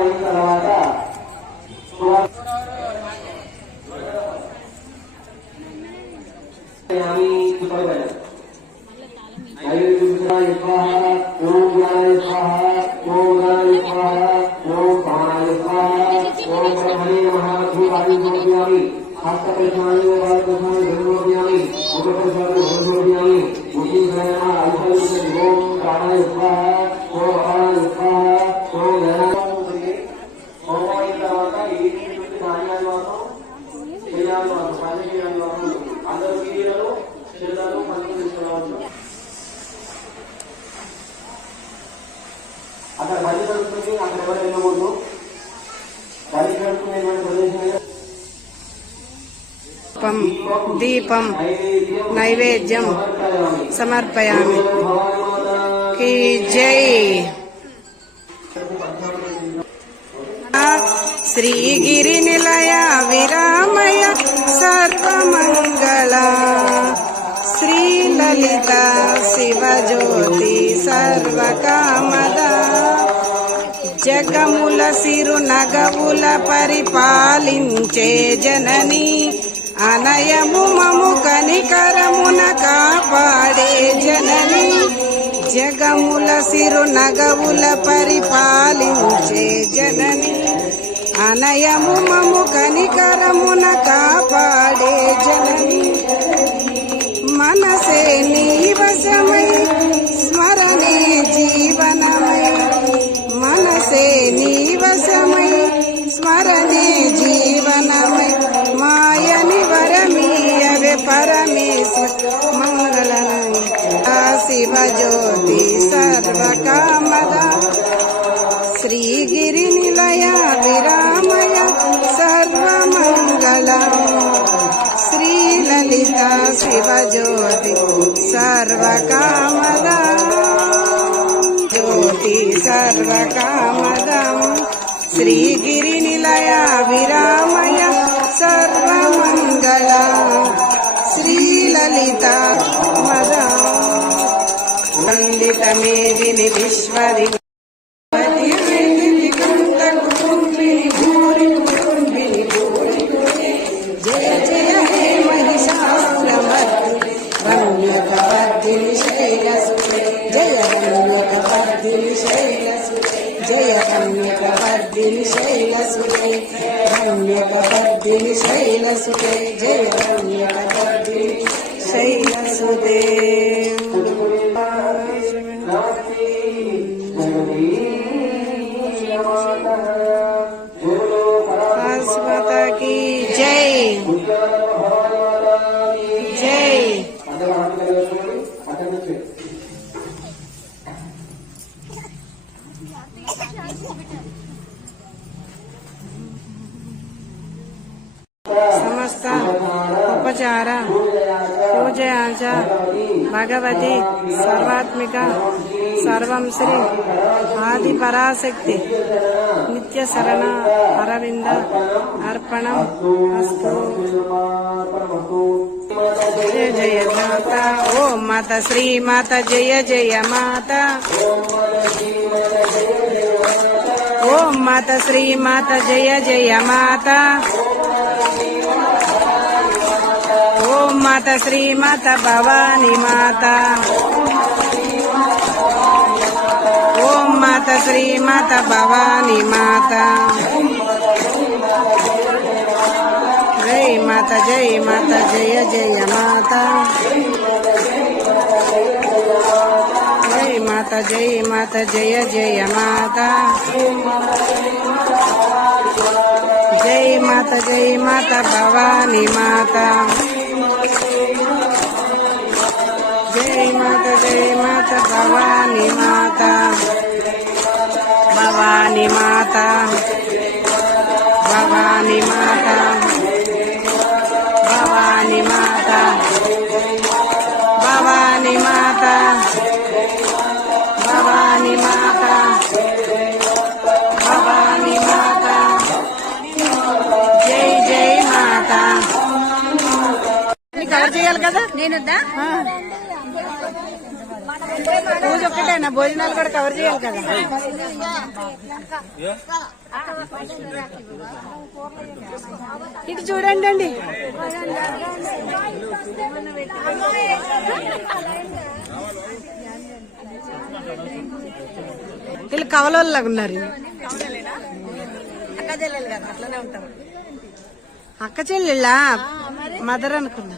అందరూ అక్కడ బలి జరుగుతుంది అక్కడ ఎవరు వెళ్ళకూడదు బలి జరుగుతున్నటువంటి ప్రదేశం దీపం దీపం నైవేద్యం సమర్పయామి కీ జై శ్రీగిరి నిలయ విరామయ సర్వమంగళ శ్రీలలిత శివజ్యోతి సర్వకామద జగముల సిరు నగవుల పరిపాలించే జనని అనయము మము కనికరమున కాపాడే జనని జగముల సిరు నగవుల పరిపాలించే జనని అనయము మము కనికరమున కాపాడే జనని. మనసే నీ వశమై शिवज्योति सर्वकामदम् ज्योति सर्वकामदम् श्रीगिरिनिलया विरामय सर्वमङ्गला। श्रीललिता मदा कामदा पण्डितमेविनिधीश्वरि शैलसुते जय रम्यकवर्धिनि शैलसुते जय रम्यकवर्धिनि शैलसुते रम्यकवर्धिनि शैलसुते जय रम्यकवर्धिनि शैलसुते భగవతి సర్వాత్మిక సర్వం శ్రీ ఆది పరాశక్తి నిత్య శరణ అరవింద అర్పణం అస్తు. జయ జయ మాత ఓ మాత శ్రీ మాత జయ జయ మాత. ఓం మాత శ్రీ మాత జయ జయ మాత. మాత శ్రీమాత భవాని మాత ఓం మాత శ్రీమాత భవాని మాత జై మాత జై మాత జయ జయ మాత జై మాత జై మాత జయ జయ మాత జై మాత జై మాత భవాని మాత భవాని మాత భవాని మాత భవాని మాత భవాని మాత భవాని మాత భవాని మాత భవాని మాత జై జై మాత చేయాలి కదా? నేనుద్దా. పూజ ఒక్కటేనా? భోజనాలు కూడా కవర్ చేయాలి కదా. ఇటు చూడండి అండి. వీళ్ళు కవలలాగా ఉన్నారు. అక్క చెల్లెళ్ళా? మదర్ అనుకున్నా.